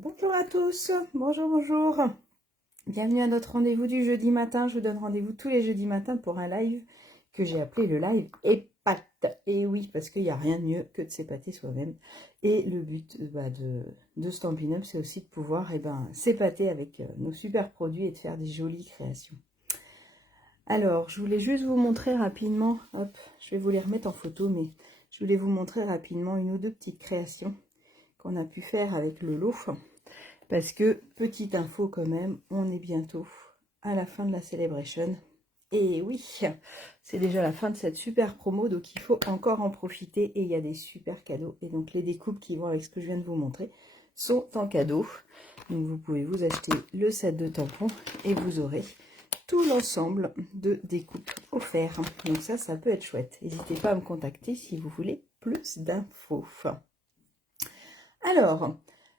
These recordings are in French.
Bonjour à tous, bonjour, bonjour. Bienvenue à notre rendez-vous du jeudi matin. Je vous donne rendez-vous tous les jeudis matins pour un live que j'ai appelé le live épate. Et oui, parce qu'il n'y a rien de mieux que de s'épater soi-même. Et le but de Stampin' Up, c'est aussi de pouvoir s'épater avec nos super produits et de faire des jolies créations. Alors, je voulais juste vous montrer rapidement, hop, je vais vous les remettre en photo, mais je voulais vous montrer rapidement une ou deux petites créations qu'on a pu faire avec le lot. Parce que, petite info quand même, on est bientôt à la fin de la Celebration. Et oui, c'est déjà la fin de cette super promo, donc il faut encore en profiter. Et il y a des super cadeaux. Et donc les découpes qui vont avec ce que je viens de vous montrer sont en cadeau. Donc vous pouvez vous acheter le set de tampons et vous aurez tout l'ensemble de découpes offerts. Donc ça peut être chouette. N'hésitez pas à me contacter si vous voulez plus d'infos. Alors,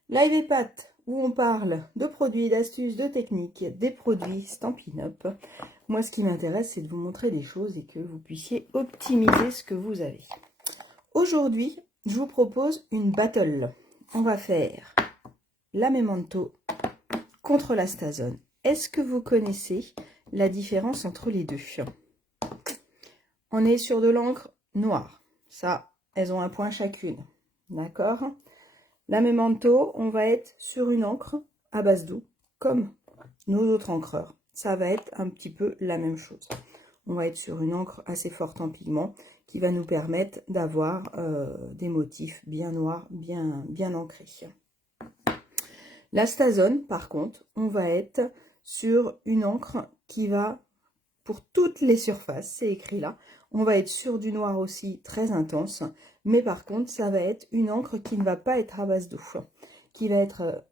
Live et Pat, où on parle de produits, d'astuces, de techniques, des produits Stampin' Up. Moi, ce qui m'intéresse, c'est de vous montrer des choses et que vous puissiez optimiser ce que vous avez. Aujourd'hui, je vous propose une battle. On va faire la Memento contre la Stazone. Est-ce que vous connaissez la différence entre les deux? On est sur de l'encre noire. Ça, elles ont un point chacune. D'accord? La Memento, on va être sur une encre à base d'eau, comme nos autres encreurs. Ça va être un petit peu la même chose. On va être sur une encre assez forte en pigment qui va nous permettre d'avoir des motifs bien noirs, bien ancrés. La Stazone, par contre, on va être sur une encre qui va, pour toutes les surfaces, c'est écrit là, on va être sur du noir aussi très intense, mais par contre, ça va être une encre qui ne va pas être à base d'eau, qui va être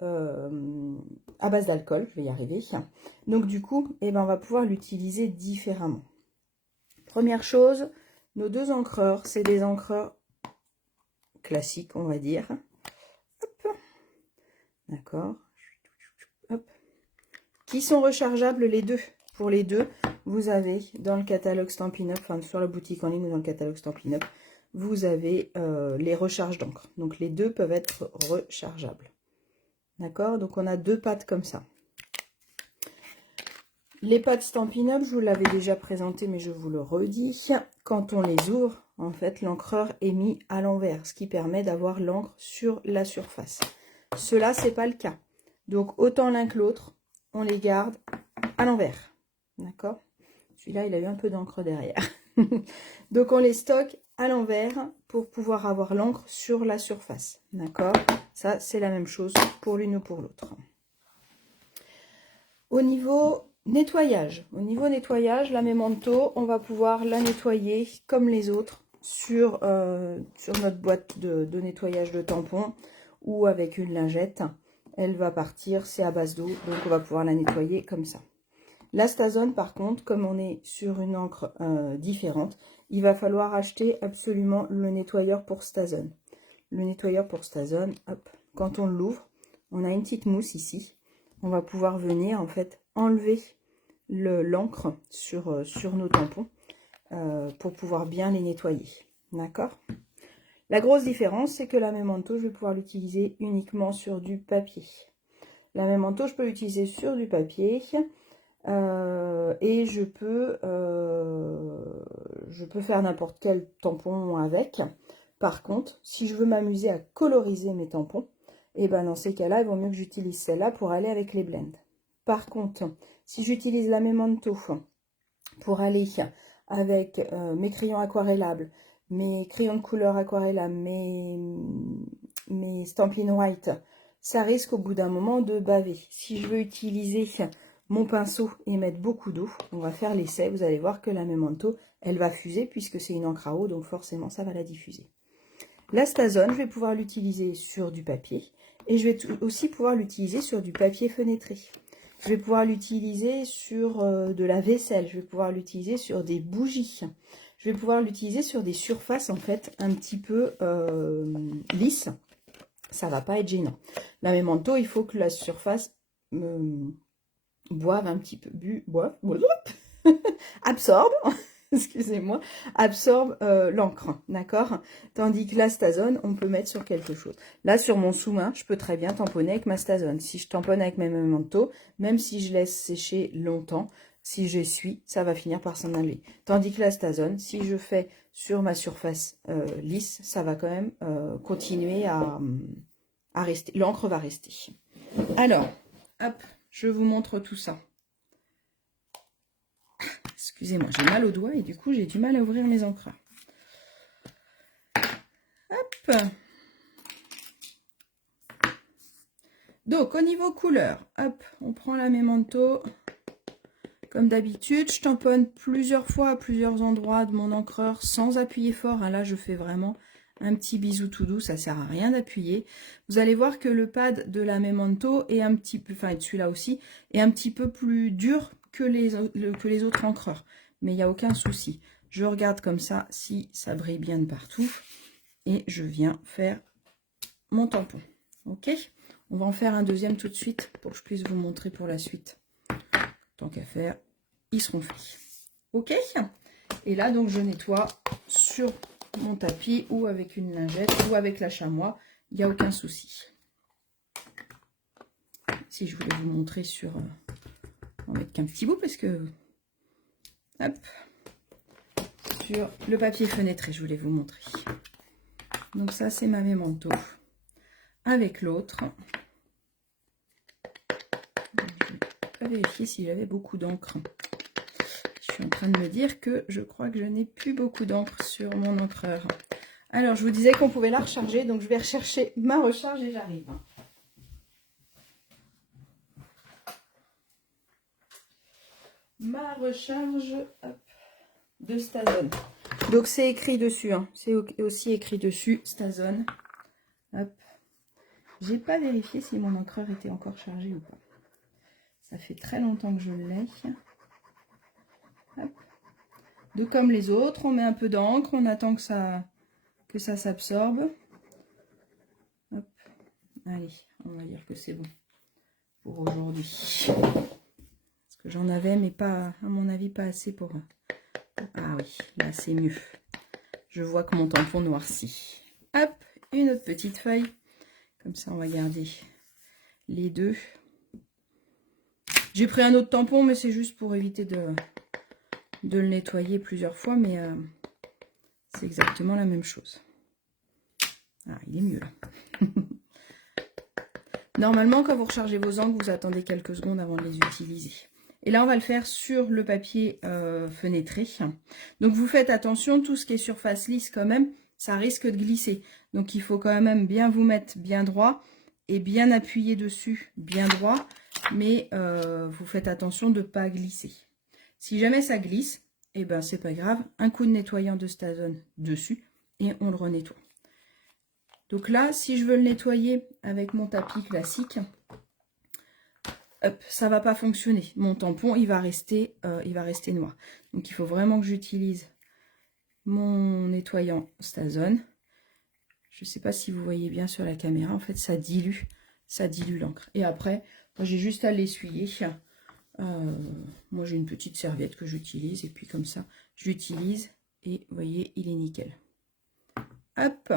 à base d'alcool, je vais y arriver. Donc du coup, on va pouvoir l'utiliser différemment. Première chose, nos deux encreurs, c'est des encreurs classiques, on va dire. D'accord. Qui sont rechargeables les deux. Pour les deux, vous avez dans le catalogue Stampin' Up, enfin sur la boutique en ligne ou dans le catalogue Stampin' Up, vous avez les recharges d'encre. Donc les deux peuvent être rechargeables. D'accord? Donc on a deux pattes comme ça. Les pattes Stampin' Up, je vous l'avais déjà présenté, mais je vous le redis. Quand on les ouvre, en fait, l'encreur est mis à l'envers, ce qui permet d'avoir l'encre sur la surface. Cela, c'est pas le cas. Donc autant l'un que l'autre, on les garde à l'envers. D'accord? Celui-là, il a eu un peu d'encre derrière. Donc, on les stocke à l'envers pour pouvoir avoir l'encre sur la surface. D'accord? Ça, c'est la même chose pour l'une ou pour l'autre. Au niveau nettoyage, la Memento, on va pouvoir la nettoyer comme les autres sur notre boîte de nettoyage de tampons ou avec une lingette. Elle va partir, c'est à base d'eau, donc on va pouvoir la nettoyer comme ça. La Stazone, par contre, comme on est sur une encre différente, il va falloir acheter absolument le nettoyeur pour Stazone. Le nettoyeur pour Stazone, hop, quand on l'ouvre, on a une petite mousse ici. On va pouvoir venir, en fait, enlever l'encre sur nos tampons pour pouvoir bien les nettoyer. D'accord? La grosse différence, c'est que la Memento, je vais pouvoir l'utiliser uniquement sur du papier. La Memento, je peux l'utiliser sur du papier. Et je peux faire n'importe quel tampon avec. Par contre, si je veux m'amuser à coloriser mes tampons, et ben dans ces cas-là, il vaut mieux que j'utilise celle-là pour aller avec les blends. Par contre, si j'utilise la Memento pour aller avec mes crayons aquarellables, mes crayons de couleur aquarellables, mes Stampin' White, ça risque au bout d'un moment de baver. Si je veux utiliser mon pinceau et mettre beaucoup d'eau, on va faire l'essai, vous allez voir que la Memento, elle va fuser puisque c'est une encre à eau, donc forcément ça va la diffuser. La Stazone, je vais pouvoir l'utiliser sur du papier et je vais aussi pouvoir l'utiliser sur du papier fenêtré. Je vais pouvoir l'utiliser sur de la vaisselle, je vais pouvoir l'utiliser sur des bougies. Je vais pouvoir l'utiliser sur des surfaces en fait un petit peu lisses. Ça va pas être gênant. La Memento, il faut que la surface boive un petit peu, absorbe excusez-moi, absorbe l'encre, d'accord? Tandis que la Stazone, on peut mettre sur quelque chose. Là, sur mon sous-main, je peux très bien tamponner avec ma Stazone. Si je tamponne avec mes Memento, même si je laisse sécher longtemps, si j'essuie, ça va finir par s'en aller. Tandis que la Stazone, si je fais sur ma surface lisse, ça va quand même continuer à rester. L'encre va rester. Alors, hop, je vous montre tout ça. Excusez-moi, j'ai mal au doigt et du coup, j'ai du mal à ouvrir mes encreurs. Hop. Donc, au niveau couleur, hop, on prend la Memento. Comme d'habitude, je tamponne plusieurs fois à plusieurs endroits de mon encreur sans appuyer fort. Là, je fais vraiment un petit bisou tout doux, ça ne sert à rien d'appuyer. Vous allez voir que le pad de la Memento est un petit peu, enfin celui-là aussi, est un petit peu plus dur que les autres encreurs. Mais il n'y a aucun souci. Je regarde comme ça si ça brille bien de partout. Et je viens faire mon tampon. Ok? On va en faire un deuxième tout de suite pour que je puisse vous montrer pour la suite. Tant qu'à faire, ils seront faits. Ok? Et là, donc, je nettoie sur mon tapis ou avec une lingette ou avec la chamois. Il n'y a aucun souci. Si je voulais vous montrer sur... on va mettre qu'un petit bout parce que... hop. Sur le papier fenêtré, je voulais vous montrer. Donc ça, c'est ma Memento. Avec l'autre. Je vais pas vérifier si j'avais beaucoup d'encre. Je suis en train de me dire que je crois que je n'ai plus beaucoup d'encre sur mon encreur. Alors, je vous disais qu'on pouvait la recharger, donc je vais rechercher ma recharge et j'arrive. Ma recharge hop, de Stazone. Donc, c'est écrit dessus. Hein. C'est aussi écrit dessus, Stazone. Hop. J'ai pas vérifié si mon encreur était encore chargé ou pas. Ça fait très longtemps que je l'ai. De comme les autres, on met un peu d'encre, on attend que ça s'absorbe. Allez, on va dire que c'est bon pour aujourd'hui. Parce que j'en avais, mais pas, à mon avis, pas assez pour... ah oui, là c'est mieux. Je vois que mon tampon noircit. Hop, une autre petite feuille. Comme ça, on va garder les deux. J'ai pris un autre tampon, mais c'est juste pour éviter de le nettoyer plusieurs fois, mais c'est exactement la même chose. Ah, il est mieux là. Normalement, quand vous rechargez vos angles, vous attendez quelques secondes avant de les utiliser. Et là, on va le faire sur le papier fenêtré. Donc, vous faites attention, tout ce qui est surface lisse quand même, ça risque de glisser. Donc, il faut quand même bien vous mettre bien droit et bien appuyer dessus, bien droit. Mais vous faites attention de ne pas glisser. Si jamais ça glisse, eh ben, c'est pas grave. Un coup de nettoyant de Stazone dessus et on le renettoie. Donc là, si je veux le nettoyer avec mon tapis classique, hop, ça va pas fonctionner. Mon tampon, il va rester noir. Donc il faut vraiment que j'utilise mon nettoyant Stazone. Je ne sais pas si vous voyez bien sur la caméra. En fait, ça dilue l'encre. Et après, j'ai juste à l'essuyer. Moi, j'ai une petite serviette que j'utilise. Et puis comme ça, je l'utilise. Et vous voyez, il est nickel. Hop.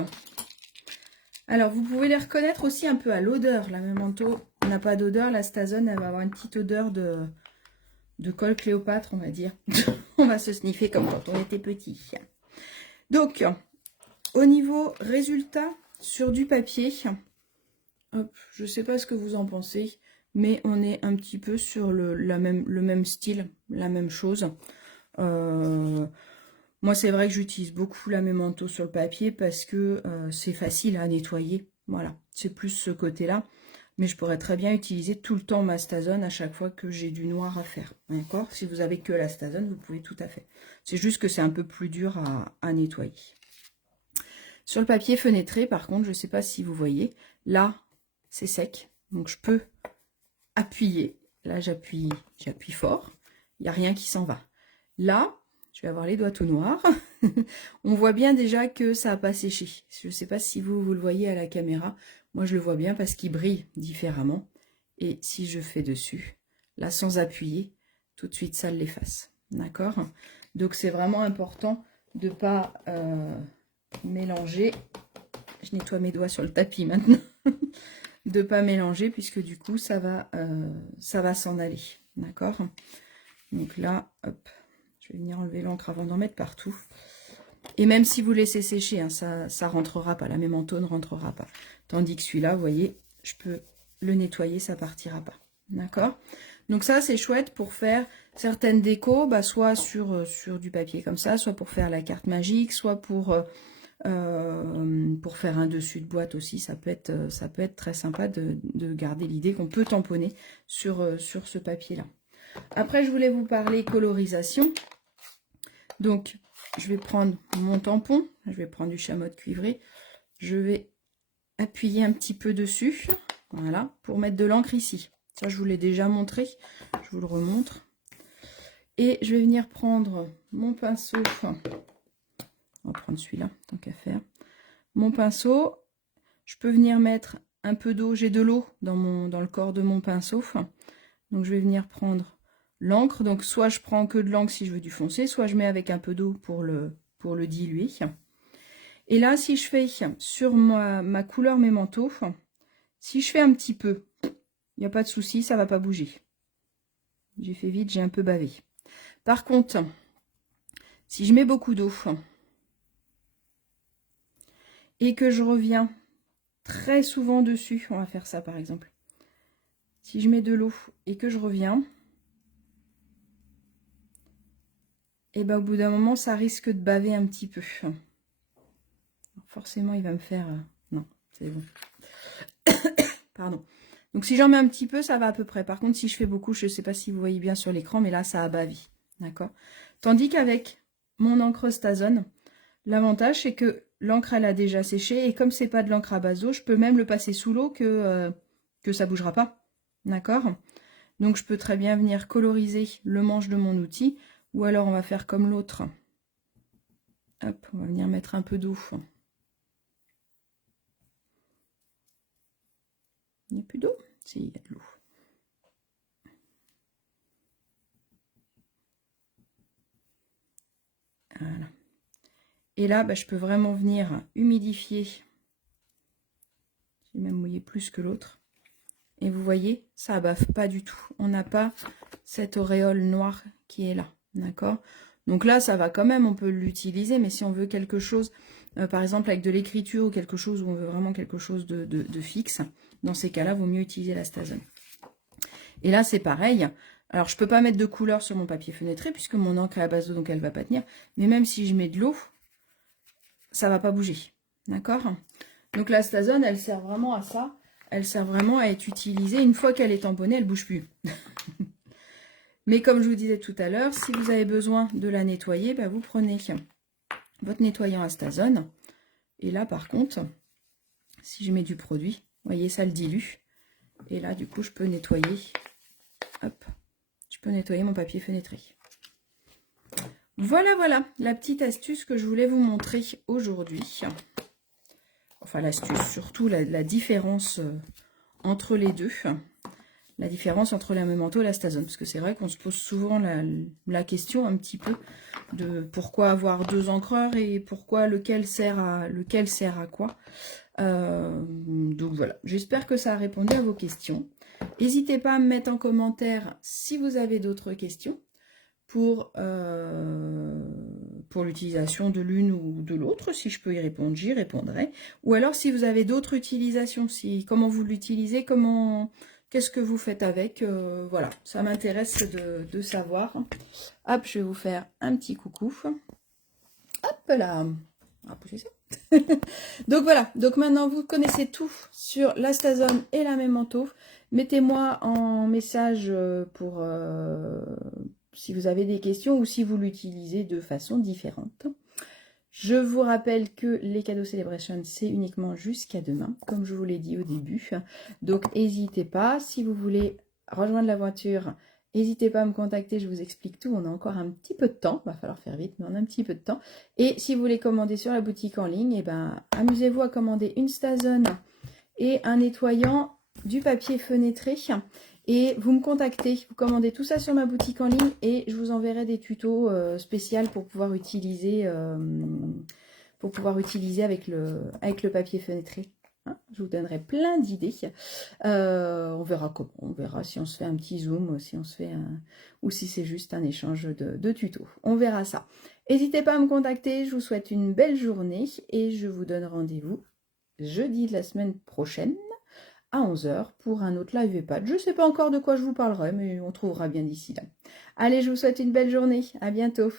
Alors, vous pouvez les reconnaître aussi un peu à l'odeur. La Memento n'a pas d'odeur. La Stazone, elle va avoir une petite odeur de col Cléopâtre, on va dire. On va se sniffer comme quand on était petit. Donc, au niveau résultat sur du papier, hop, je ne sais pas ce que vous en pensez, mais on est un petit peu sur le même style, la même chose. Moi, c'est vrai que j'utilise beaucoup la Memento sur le papier parce que c'est facile à nettoyer. Voilà, c'est plus ce côté-là. Mais je pourrais très bien utiliser tout le temps ma Stazone à chaque fois que j'ai du noir à faire. D'accord? Si vous avez que la Stazone, vous pouvez tout à fait. C'est juste que c'est un peu plus dur à nettoyer. Sur le papier fenêtré, par contre, je ne sais pas si vous voyez, là, c'est sec. Donc, je peux appuyer. Là, j'appuie fort. Il n'y a rien qui s'en va. Là, je vais avoir les doigts tout noirs. On voit bien déjà que ça n'a pas séché. Je ne sais pas si vous le voyez à la caméra. Moi, je le vois bien parce qu'il brille différemment. Et si je fais dessus, là, sans appuyer, tout de suite, ça l'efface. D'accord? Donc c'est vraiment important de ne pas mélanger. Je nettoie mes doigts sur le tapis maintenant. De ne pas mélanger puisque du coup ça va s'en aller. D'accord? Donc là, hop, je vais venir enlever l'encre avant d'en mettre partout. Et même si vous laissez sécher, hein, ça ne rentrera pas. La mémento ne rentrera pas. Tandis que celui-là, vous voyez, je peux le nettoyer, ça partira pas. D'accord? Donc ça, c'est chouette pour faire certaines décos, bah, soit sur du papier comme ça, soit pour faire la carte magique, soit pour faire un dessus de boîte aussi. Ça peut être très sympa de garder l'idée qu'on peut tamponner sur ce papier-là. Après, je voulais vous parler colorisation. Donc, je vais prendre mon tampon, je vais prendre du chamois cuivré, je vais appuyer un petit peu dessus, voilà, pour mettre de l'encre ici. Ça, je vous l'ai déjà montré, je vous le remontre. Et je vais venir prendre mon pinceau, on va prendre celui-là, tant qu'à faire. Mon pinceau, je peux venir mettre un peu d'eau, j'ai de l'eau dans le corps de mon pinceau. Donc, je vais venir prendre l'encre, donc soit je prends que de l'encre si je veux du foncé, soit je mets avec un peu d'eau pour le diluer. Et là, si je fais sur ma couleur mémento, si je fais un petit peu, il n'y a pas de souci, ça ne va pas bouger. J'ai fait vite, j'ai un peu bavé. Par contre, si je mets beaucoup d'eau et que je reviens très souvent dessus, on va faire ça par exemple. Si je mets de l'eau et que je reviens, et ben au bout d'un moment, ça risque de baver un petit peu. Forcément, il va me faire... non, c'est bon. Pardon. Donc, si j'en mets un petit peu, ça va à peu près. Par contre, si je fais beaucoup, je ne sais pas si vous voyez bien sur l'écran, mais là, ça a bavé. D'accord? Tandis qu'avec mon encre Stazone, l'avantage, c'est que l'encre, elle a déjà séché. Et comme c'est pas de l'encre à base d'eau, je peux même le passer sous l'eau que ça ne bougera pas. D'accord? Donc, je peux très bien venir coloriser le manche de mon outil. Ou alors, on va faire comme l'autre. Hop, on va venir mettre un peu d'eau. Il n'y a plus d'eau? Si, il y a de l'eau. Voilà. Et là, bah, je peux vraiment venir humidifier. J'ai même mouillé plus que l'autre. Et vous voyez, ça ne baffe pas du tout. On n'a pas cette auréole noire qui est là. D'accord? Donc là, ça va quand même, on peut l'utiliser. Mais si on veut quelque chose, par exemple avec de l'écriture ou quelque chose où on veut vraiment quelque chose de fixe, dans ces cas-là, il vaut mieux utiliser la Stazone. Et là, c'est pareil. Alors, je ne peux pas mettre de couleur sur mon papier fenêtré puisque mon encre est à base d'eau, donc elle ne va pas tenir. Mais même si je mets de l'eau, ça ne va pas bouger. D'accord? Donc la Stazone, elle sert vraiment à ça. Elle sert vraiment à être utilisée. Une fois qu'elle est tamponnée, elle ne bouge plus. Mais comme je vous disais tout à l'heure, si vous avez besoin de la nettoyer, bah, vous prenez votre nettoyant à Stazone. Et là, par contre, si je mets du produit, vous voyez, ça le dilue. Et là, du coup, je peux nettoyer. Hop, je peux nettoyer mon papier fenêtré. Voilà, voilà, la petite astuce que je voulais vous montrer aujourd'hui. Enfin, l'astuce, surtout la différence entre les deux. La différence entre la mémento et la Stazone. Parce que c'est vrai qu'on se pose souvent la question un petit peu de pourquoi avoir deux encreurs et pourquoi lequel sert à quoi. Donc voilà, j'espère que ça a répondu à vos questions. N'hésitez pas à me mettre en commentaire si vous avez d'autres questions pour l'utilisation de l'une ou de l'autre. Si je peux y répondre, j'y répondrai. Ou alors si vous avez d'autres utilisations, comment vous l'utilisez, qu'est-ce que vous faites avec, voilà, ça m'intéresse de savoir. Hop, je vais vous faire un petit coucou. Hop là, on va pousser ça. Donc voilà, donc maintenant vous connaissez tout sur la Stazone et la mémento. Mettez-moi en message pour si vous avez des questions ou si vous l'utilisez de façon différente. Je vous rappelle que les cadeaux Celebration, c'est uniquement jusqu'à demain, comme je vous l'ai dit au début. Donc n'hésitez pas, si vous voulez rejoindre l'aventure, n'hésitez pas à me contacter, je vous explique tout. On a encore un petit peu de temps, il va falloir faire vite, mais on a un petit peu de temps. Et si vous voulez commander sur la boutique en ligne, eh ben, amusez-vous à commander une Stazone et un nettoyant, du papier fenêtré. Et vous me contactez, vous commandez tout ça sur ma boutique en ligne et je vous enverrai des tutos spéciaux pour pouvoir utiliser avec le papier fenêtré. Hein, je vous donnerai plein d'idées. On verra comment, on verra si on se fait un petit zoom, si on se fait ou si c'est juste un échange de tutos. On verra ça. N'hésitez pas à me contacter, je vous souhaite une belle journée et je vous donne rendez-vous jeudi de la semaine prochaine à 11 h pour un autre live EHPAD. Je ne sais pas encore de quoi je vous parlerai, mais on trouvera bien d'ici là. Allez, je vous souhaite une belle journée. À bientôt.